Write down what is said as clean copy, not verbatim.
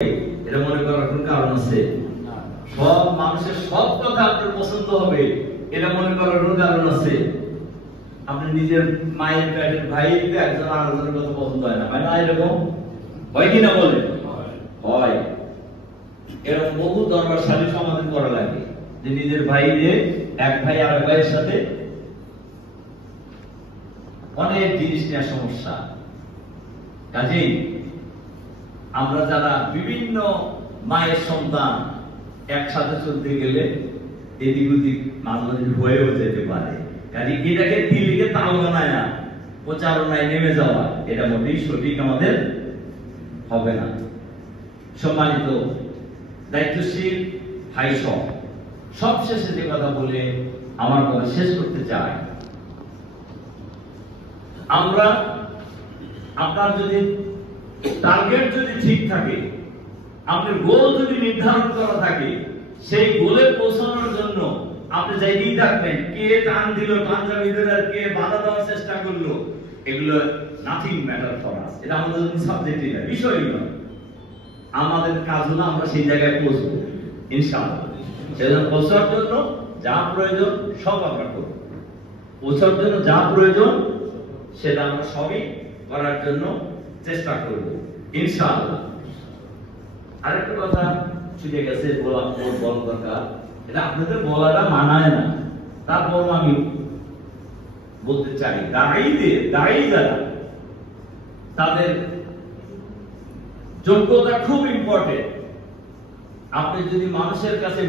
এটা মনে করার কোন কারণ আছে? সব মানুষের সব কথা আপনার পছন্দ হবে এটা মনে করার কোন কারণ আছে? আপনি নিজের মায়ের পেটের ভাইকে একজন আরেকজনের কথা পছন্দ হয় না, হয় না? এরকম হয় কিনা বলে? হয়। এরকম বহু দরবার সালিশ আমাদের করা লাগে যে নিজের ভাই যে এক ভাই আরেক ভাইয়ের সাথে অনেক জিনিস নিয়ে সমস্যা। কাজেই আমরা যারা বিভিন্ন মায়ের সন্তান একসাথে চলতে গেলে এদিক ওদিক মাঝে হয়েও যেতে পারে। কাজে এটাকে দিলিকে তাল বানায় না প্রচারণায় নেমে যাওয়া এটা মোটেই সঠিক আমাদের হবে না। সম্মানিত দায়িত্বশীল ভাই সব শেষে যে কথা বলে আমার কথা শেষ করতে চাই, আমরা আপনার যদি টার্গেট যদি ঠিক থাকে, আপনার গোল যদি নির্ধারণ করা থাকে, সেই গোলে পৌঁছানোর জন্য আপনি যাইতেই থাকবেন। কে টান দিল, পাঞ্জাবি দিল, কে বাধা দেওয়ার চেষ্টা করলো, এগুলো নাথিং ম্যাটার ফর আস। এটা আমাদের সাবজেক্ট, এটা বিষয় নয়। আমাদের কাজ হলো আমরা সেই জায়গায় পৌঁছবো ইনশাআল্লাহ। সেজন্য পৌঁছার জন্য যা প্রয়োজন সব আমরা করব। পৌঁছার জন্য যা প্রয়োজন সেটা আমরা সবই করার জন্য চেষ্টা করব ইনশাআল্লাহ। আরেকটা কথা ছুটে গেছে বলা দরকার, এটা আপনাদের বলাটা মানায় না, তারপর আমি বলতে চাই, দায়ী যারা তাদের যোগ্যতা খুব ইম্পর্টেন্ট। আপনি যদি মানুষের কাছে